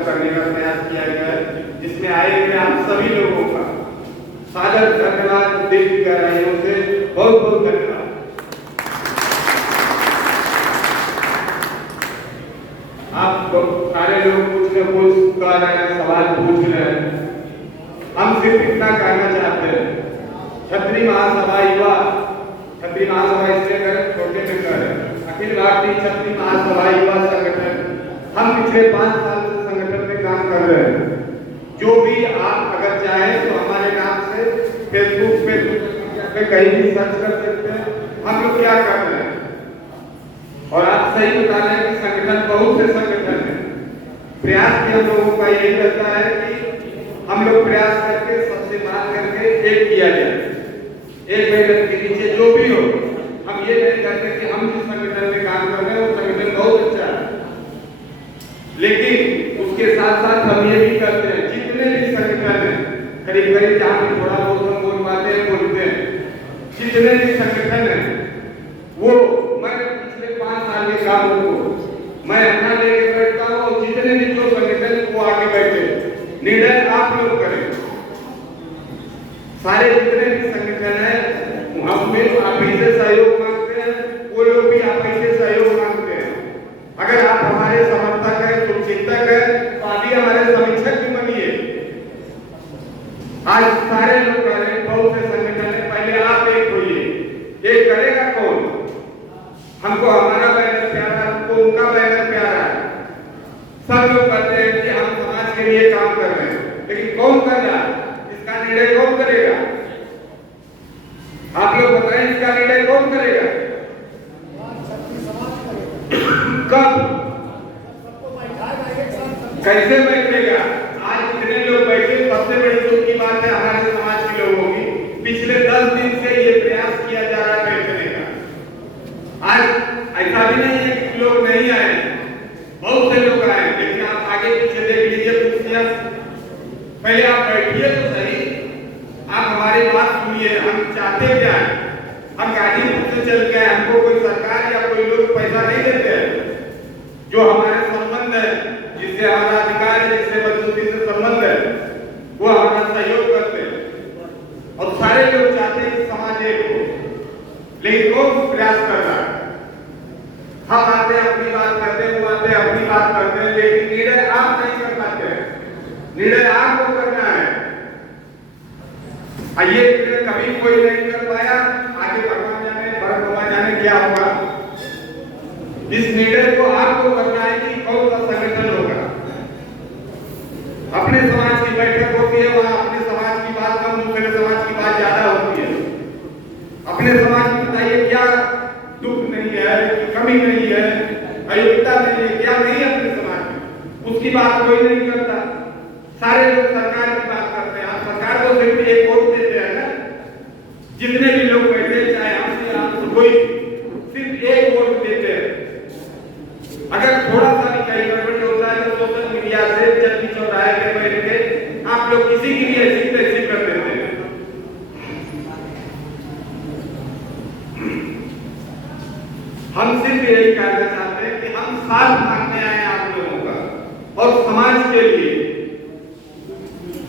करने का प्रयास किया गया है, जिसमें आए हुए आप सभी लोगों का सादर धन्यवाद, दिल की गहराइयों से बहुत बहुत धन्यवाद। आप सारे लोग कुछ न कुछ कर रहे हैं, सवाल पूछ रहे हैं। हम सिर्फ इतना कहना चाहते हैं, छत्री महासभा युवा, छत्री महासभा इसलिए करें, छोटे में करें, अखिल भारतीय छत्री महासभा युवा संगठन, हम पिछले 5 साल से संगठन में काम कर रहे हैं। जो भी आप अगर चाहें तो हमारे नाम से फेसबुक पे कहीं भी सर्च कर सकते हैं हम लोग क्या कर रहे हैं। और आप सही बता रहे हैं कि संगठन बहुत से संगठन है, प्रयास भी हम लोगों का ये रहता है कि हम लोग प्रयास करके सबसे बात करके एक किया जाए, एक मेहनत के नीचे जो भी हो। हम ये नहीं कहते कि हम जिस संगठन में काम कर रहे हैं वो संगठन बहुत अच्छा है, लेकिन उसके साथ साथ हम ये भी करते हैं जितने भी संगठन हैं, करीब करीब जहाँ भी थोड़ा बहुत हम बोल पाते हैं बोलते हैं, जितने भी संगठन हैं वो मैं पिछले 5 साल के कामों को मैं अपना लेके बैठता हूँ और जितने भी जो संगठन वो आगे बैठे, निर्णय आप लोग करें। सारे जितने भी संगठन हैं हम भी आप ही से सहयोग मांगते हैं, वो लोग भी आप ही से सहयोग मांगते हैं। अगर आप हमारे समर्थक हैं, शुभचिंतक हैं, तो अभी हमारे समीक्षक भी बनिए। आज सारे लोग कह रहे हैं, बहुत से संगठन है, पहले आप एक होइए। एक करेगा कौन? हमको हमारा बैनर प्यारा, हमको उनका बैनर प्यारा है। सब लोग कहते हैं कि हम समाज के लिए काम कर रहे हैं, लेकिन कौन कर रहा है? इसका निर्णय कौन करेगा? आप लोग बताएं, इसका निर्णय कौन करेगा? कब? कैसे बैठेगा? आज जितने लोग बैठे, सबसे बड़ी दुख की बात है हमारे समाज के लोगों की, पिछले 10 दिन से ये प्रयास किया जा रहा है बैठने का। आज ऐसा भी नहीं है कि लोग नहीं आए, बहुत से लोग आए, लेकिन आप आगे पीछे देख लीजिए कुर्सियां। पहले आप बैठिए तो सही, आप हमारी बात सुनिए, हम चाहते क्या है। हम गाजीपुर से चल के, हमको कोई सरकार या कोई लोग पैसा नहीं देते हैं। जो हमारे संबंध है, जिससे हमारा अधिकार है, जिससे मजबूती से संबंध है, वो हमारा सहयोग करते हैं। और सारे लोग चाहते हैं कि समाज एक हो, लेकिन कौन प्रयास कर रहा है? हम आते हैं अपनी बात करते हैं, वो आते हैं अपनी बात करते हैं, लेकिन निर्णय आप नहीं कर पाते हैं। निर्णय आपको करना है। ये निर्णय कभी कोई नहीं कर पाया, आगे भगवान जाने क्या होगा। इस निर्णय को आपको करना है कि कौन सा संगठन होगा। अपने समाज की बैठक होती है, वहां अपने समाज की बात कम, दूसरे समाज की बात ज्यादा होती है। अपने समाज की बताइए क्या दुख नहीं है, कमी नहीं है, अयोग्यता नहीं है, क्या नहीं है अपने समाज में, उसकी बात कोई नहीं करता। सारे लोग सरकार की बात करते हैं। आप सरकार को सिर्फ एक वोट देते हैं ना, जितने भी लोग बैठे, चाहे हमसे आप कोई, सिर्फ एक वोट देते हैं। अगर थोड़ा सा भी कहीं गड़बड़ होता है तो सोशल मीडिया से चलती चौराहे पे बैठ के आप लोग किसी की भी ऐसी तैसी कर देते हैं। हम सिर्फ यही कहना चाहते हैं कि हम साथ मांगने आए आप लोगों का, और समाज के लिए,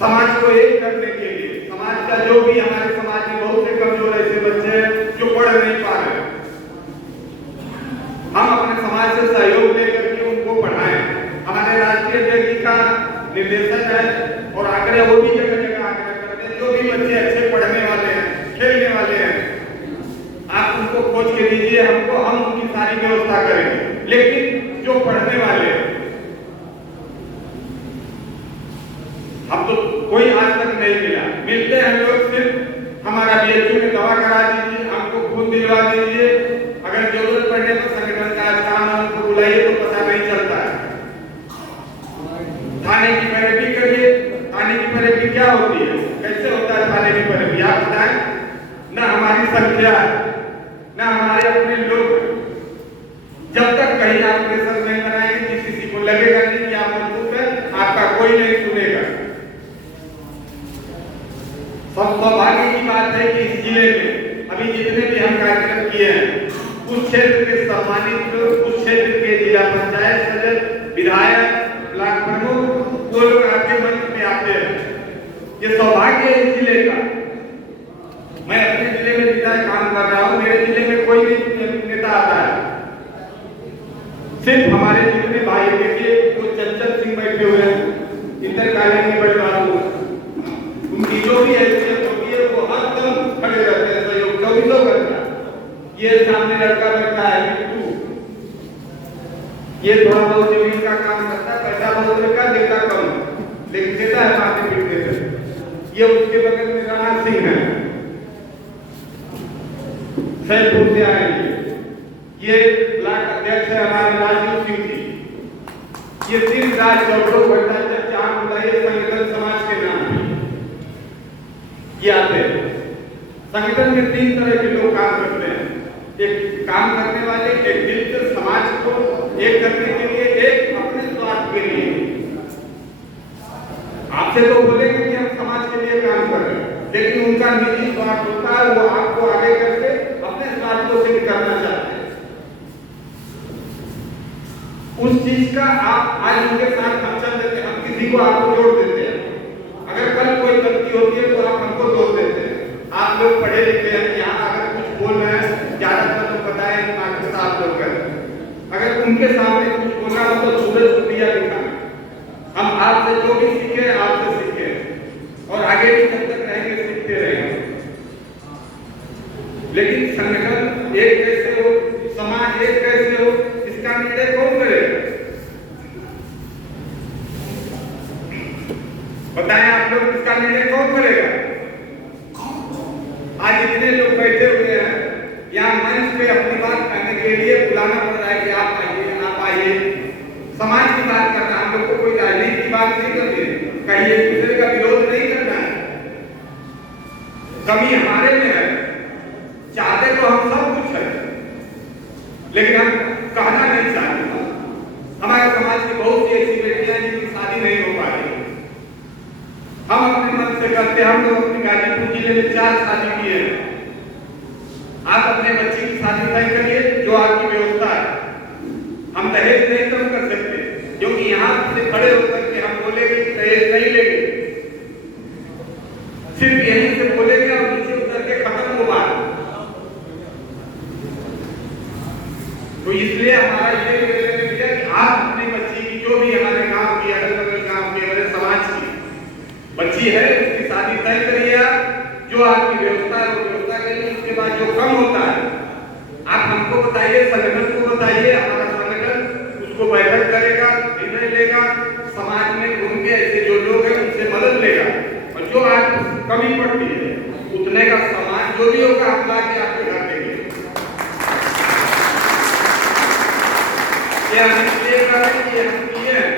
समाज को एक करने के लिए। समाज का जो भी, हमारे समाज में बहुत से कमजोर ऐसे बच्चे हैं जो पढ़ नहीं पा रहे, हम अपने समाज से सहयोग लेकर के उनको पढ़ाएं। हमारे राष्ट्रीय अध्यक्ष का निर्देशन है और आग्रह, वो भी जगह जगह आग्रह करते हैं, जो भी बच्चे अच्छे पढ़ने वाले हैं, खेलने वाले हैं, आप उनको खोज के दीजिए हमको, हम उनकी सारी व्यवस्था करेंगे। लेकिन जो पढ़ने वाले हैं, हम तो कोई आज तक नहीं मिला, मिलते हैं लोग सिर्फ हमारा बीएचयू में दवा करा दीजिए, हमको खून दिलवा दीजिए, अगर जरूरत पड़ने पर संगठन का काम है उनको बुलाइए तो पता नहीं चलता है। थाने की पैरवी करिए, थाने की पैरवी क्या होती है, कैसे होता है थाने की पैरवी, आप बताएं। ना हमारी संख्या है, ना हमारे अपने लोग, जब तक कहीं आप प्रेशर नहीं बनाएंगे, किसी को लगेगा नहीं कि आप मजबूत है, आपका कोई नहीं सुनेगा। सौभाग्य की बात है कि इस जिले में अभी जितने भी हम कार्यक्रम किए हैं, उस क्षेत्र के सम्मानित, उस क्षेत्र के जिला पंचायत सदस्य, विधायक, ब्लॉक प्रमुख, वो लोग आपके मंच में आते हैं। ये सौभाग्य है इस जिले का। मैं अपने जिले में विधायक काम कर रहा हूँ, मेरे जिले में कोई भी नेता आता है, सिर्फ हमारे जिले में भाई देखिए वो चंचल सिंह बैठे हुए हैं, इंटर कॉलेज में बड़े बाबू, उनकी जो भी हैसियत होती है वो हर दम खड़े रहते हैं, सहयोग 24 घंटा। ये सामने लड़का बैठा है बिट्टू, ये थोड़ा बहुत जमीन का काम करता है, पैसा बहुत लड़का देता कम, लेकिन देता है माथे पीटने से। ये उसके बगल में राणा सिंह है, सैदपुर से आएंगे। ये ब्लॉक अध्यक्ष है हमारे राजू सिंह जी। ये दिन रात चौबीसों घंटा जब चार बताइए संगठन समाज के नाम ये आते हैं। संगठन में 3 तरह के लोग काम करते हैं, एक काम करने वाले, एक दिल से समाज को एक करने के लिए, एक अपने स्वार्थ के लिए। आपसे तो बोलेंगे कि हम समाज के लिए काम कर रहे हैं, लेकिन उनका निजी स्वार्थ होता है, वो आपको आगे करके अपने स्वार्थ को सिद्ध करना चाहते हैं। उस चीज का आप आज उनके साथ हम चल देते हैं, हम किसी को आपको जोड़ देते हैं। अगर कल कोई गलती होती है तो आप हमको जोड़ देते हैं। आप लोग पढ़े लिखे हैं, यहाँ अगर कुछ बोल रहे हैं ज्यादातर तो बताए मास्टर साहब लोग कर, अगर उनके सामने कुछ बोलना हो तो सूरज को दिया दिखाना। हम आपसे जो भी सीखे आपसे सीखे और आगे भी जब तक रहेंगे सीखते रहेंगे। लेकिन संगठन एक कैसे हो, समाज एक कैसे हो, इसका निर्णय कौन करेगा? बताएं आप लोग, इसका निर्णय कौन करेगा? आज इतने लोग बैठे हुए हैं यहाँ मंच पे अपनी बात कहने के लिए बुलाना पड़ रहा है कि आप आइए, आप आइए। समाज की बात करना, हम लोग को कोई राजनीति की बात नहीं करनी है, कहीं एक दूसरे का विरोध नहीं करना है। कमी हमारे में है, चाहते तो हम सब कुछ है, लेकिन हम कहना नहीं चाहते। हमारे समाज की बहुत सी ऐसी बेटियां जिनकी शादी नहीं हो पा रही, हम अपने मन से करते। हम लोग अपनी गाजीपुर जिले में 4 शादी किए हैं। आप अपने बच्चे की शादी तय करिए, जो आपकी व्यवस्था है। हम दहेज नहीं कम कर सकते, क्योंकि यहाँ से खड़े होकर के हम बोलेंगे कि दहेज नहीं लेंगे, सिर्फ यहीं से बोलेंगे और नीचे उतर के खत्म हो बात। तो इसलिए हमारा ये निवेदन है कि आप अपनी बच्ची की, जो भी हमारे गांव की, अगल बगल गांव की, हमारे समाज की बच्ची है, उसकी शादी तय करिए। जो आपकी व्यवस्था है वो व्यवस्था करिए। उसके बाद जो कम होता है आप हमको बताइए, संगठन को बताइए, हमारा संगठन उसको बैठक करेगा, निर्णय लेगा, समाज में घूम के ऐसे जो लोग हैं उनसे मदद लेगा, और जो आज कमी पड़ती है उतने का समाज जो भी होगा हम ला के आपके घर देंगे। ये हम इसलिए कर रहे हैं, ये हम किए हैं।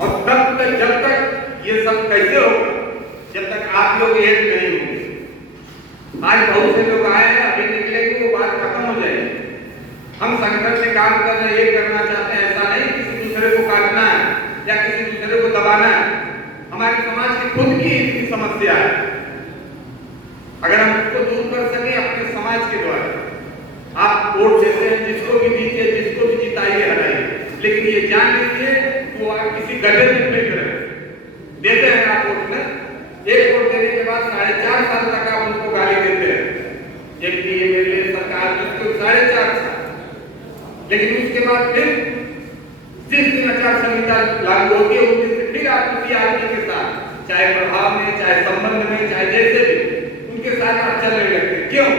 और तब तक, जब तक ये सब कैसे होगा, जब तक आप लोग एक नहीं होंगे। आज बहुत से लोग आए हैं, अभी निकलेंगे, वो बात खत्म हो जाएगी। हम संगठन में काम कर रहे हैं, ये करना चाहते हैं, ऐसा नहीं किसी दूसरे को काटना है या किसी दूसरे को दबाना है। हमारे समाज की खुद की इसकी समस्या है, अगर हम इसको दूर कर सके अपने समाज के द्वारा। आप वोट देते हैं, जिसको भी दीजिए, जिसको भी जिताइए, हटाइए, लेकिन ये जान लीजिए वो आप किसी गड्ढे में फेंक रहे हैं। देते हैं आप वोट में, एक वोट देने के बाद 4.5 साल तक आप उनको गाली देते हैं, जबकि ये मेरे लिए सरकार उसको 4.5 साल, लेकिन उसके बाद फिर जिस दिन आचार संहिता लागू होती है उस दिन से फिर आप किसी आदमी के साथ, चाहे प्रभाव में, चाहे संबंध में, चाहे जैसे भी, उनके साथ आप चलने लगते। क्यों?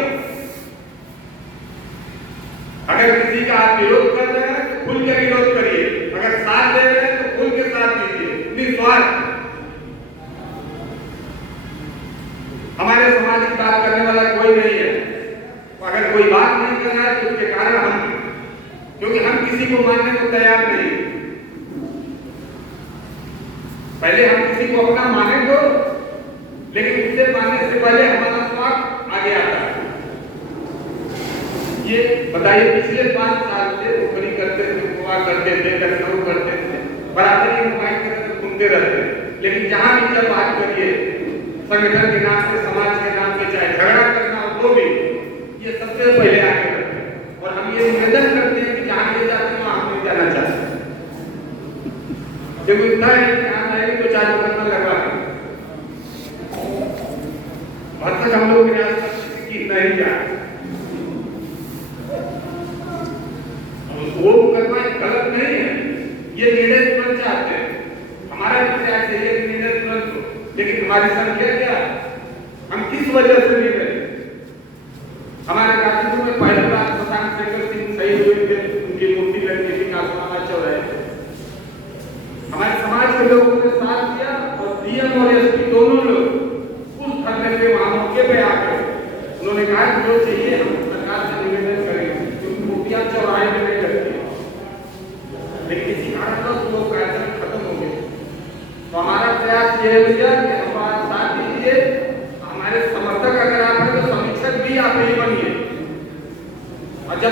अगर किसी का आप विरोध कर रहे हैं तो खुल के विरोध करिए, अगर साथ दे रहे हैं तो खुल के साथ दीजिए, निस्वार्थ। हमारे समाज की बात करने वाला कोई नहीं है, अगर कोई बात नहीं कर रहा है तो उसके कारण हम, क्योंकि हम किसी को मानने को तैयार नहीं। पहले हम किसी को अपना माने तो, लेकिन उससे मानने से पहले हमारा स्वार्थ आगे आता है। ये बताइए, पिछले 5 साल से नौकरी करते थे, कुआ करते थे, लखनऊ करते थे, बराबरी नुमाइश करते घूमते रहते, लेकिन जहां भी जब बात करिए संगठन के नाम से, समाज के नाम से, चाहे झगड़ा करना हो तो भी ये सबसे पहले आगे रहते हैं। और हम ये निवेदन करते हैं कि जहां ले जाते हैं वहां हम नहीं जाना चाहते। जब इतना है कि काम आएगी तो 4 मुकदमा लगवा दें। और तक हम लोग प्रयास की नहीं जाए, वो मुकदमा गलत नहीं है, ये निर्णय तुरंत चाहते हैं, हमारा भी प्रयास है ये निर्णय तुरंत हो, लेकिन हमारी संख्या क्या, हम किस वजह से नहीं रहे। हमारे गाजीपुर में पहली बार शशांक शेखर सिंह शहीद हुए थे, उनकी मूर्ति लगी थी कासमाला चौराहे पे। हमारे समाज के लोगों ने साथ दिया और डीएम और एसपी दोनों लोग उस धरने पे वहां मौके पे आकर उन्होंने कहा कि जो चाहिए हम सरकार से निवेदन करेंगे, क्योंकि मूर्तियां चौराहे पे नहीं लगती, लेकिन इसी कारणवश वो कार्यक्रम खत्म हो गए। तो हमारा प्रयास ये है भैया